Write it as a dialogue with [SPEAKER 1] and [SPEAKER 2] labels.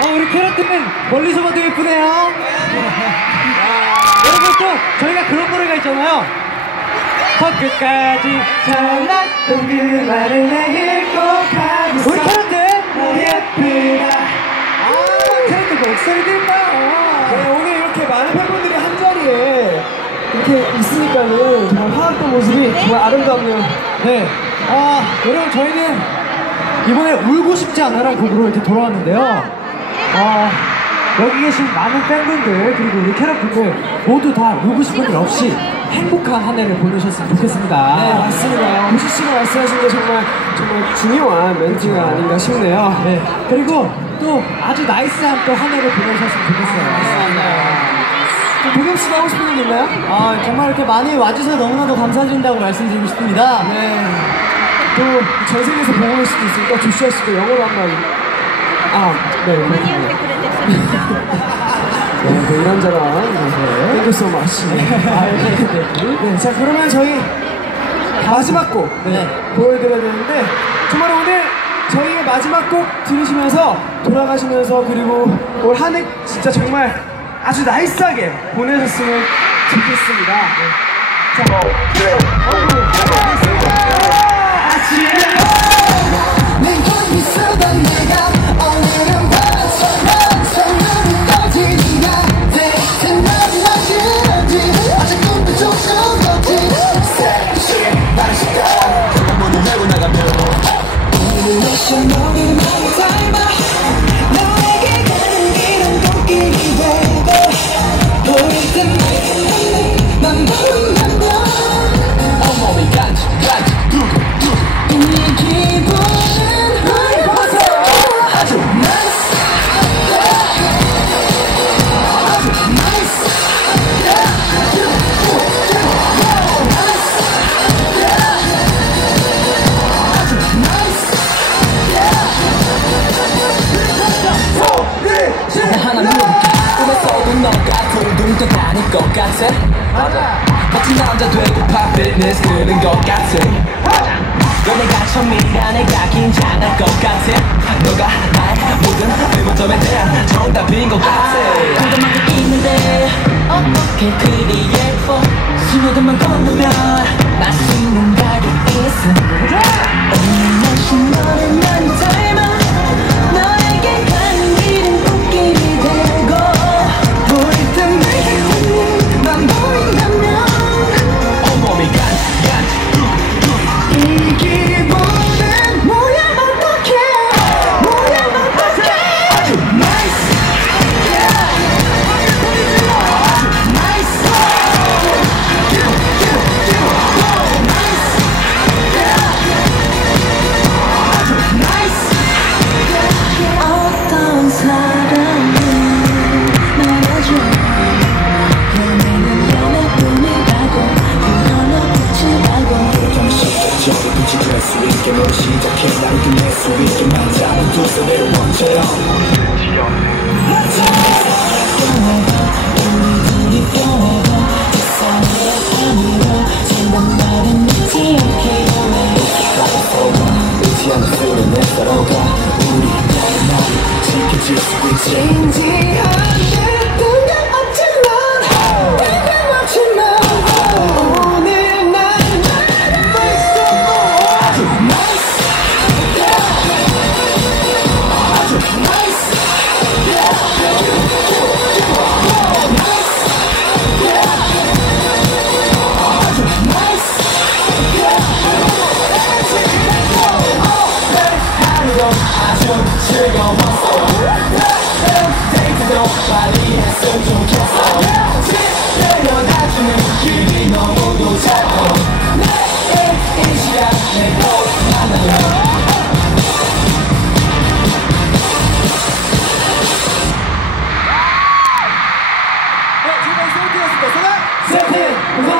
[SPEAKER 1] 어, 우리 캐럿팀은 멀리서 봐도 예쁘네요. 여러분 또 저희가 그런 노래가 있잖아요. 더 끝까지 잘났던 그 말을 내일 꼭 하겠어. 우리 캐럿들 예쁘다. 아, 캐럿들 목소리들 봐.
[SPEAKER 2] 네, 오늘 이렇게 많은 팬분들이 한 자리에 이렇게 있으니까는 정말 화합된 모습이 정말 아름답네요.
[SPEAKER 1] 네. 아, 여러분 저희는 이번에 울고 싶지 않아라는 곡으로 이렇게 돌아왔는데요. 아, 여기 계신 많은 팬분들 그리고 우리 캐럿분들 모두 다 울고 싶은 일 없이 행복한 한 해를 보내셨으면 좋겠습니다.
[SPEAKER 2] 네, 맞습니다. 무시 씨가 말씀하신 게 정말 정말 중요한 멘트가 아닌가 싶네요.
[SPEAKER 1] 네. 그리고 또 아주 나이스한 또 한 해를 보내셨으면 좋겠어요.
[SPEAKER 2] 좀 도겸 씨가 하고 싶은 얘기 있나요?
[SPEAKER 1] 아, 정말 이렇게 많이 와주셔서 너무나도 감사드린다고 말씀드리고 싶습니다.
[SPEAKER 2] 네. 또 전 세계에서 보고 올 수도 있으니까 조슈아 씨도 영어로 한번. 아, 네. 그렇군요. 네, 네, 이런 저런. 네. Thank you so much. 네. 네, 자, 그러면 저희 마지막 곡
[SPEAKER 1] 네.
[SPEAKER 2] 보여드려야 되는데, 정말 오늘 저희의 마지막 곡 들으시면서 돌아가시면서 그리고 올 한 해 진짜 정말 아주 나이스하게 보내셨으면 좋겠습니다. 네. 자,
[SPEAKER 3] 내곁 머
[SPEAKER 4] 같아? 맞아. 멋진 남자 되고파 피트니스 끄는 것 같아. 왜 내가 처음이라 내가 긴장할 것 같아. 너가 나의 모든 의문점에 대한 정답인 것 같아. 궁금한 게 있는데 어떻게 그리 예뻐? 스며들만 건너면 맛있는 가게 있어 맞아 두 손을 원처 좀 빨리 했으면
[SPEAKER 3] 좋겠어
[SPEAKER 4] 데려다주는
[SPEAKER 3] 길이
[SPEAKER 4] 너무도 짧고 내일 이 시간에 꼭 만나요 세팅!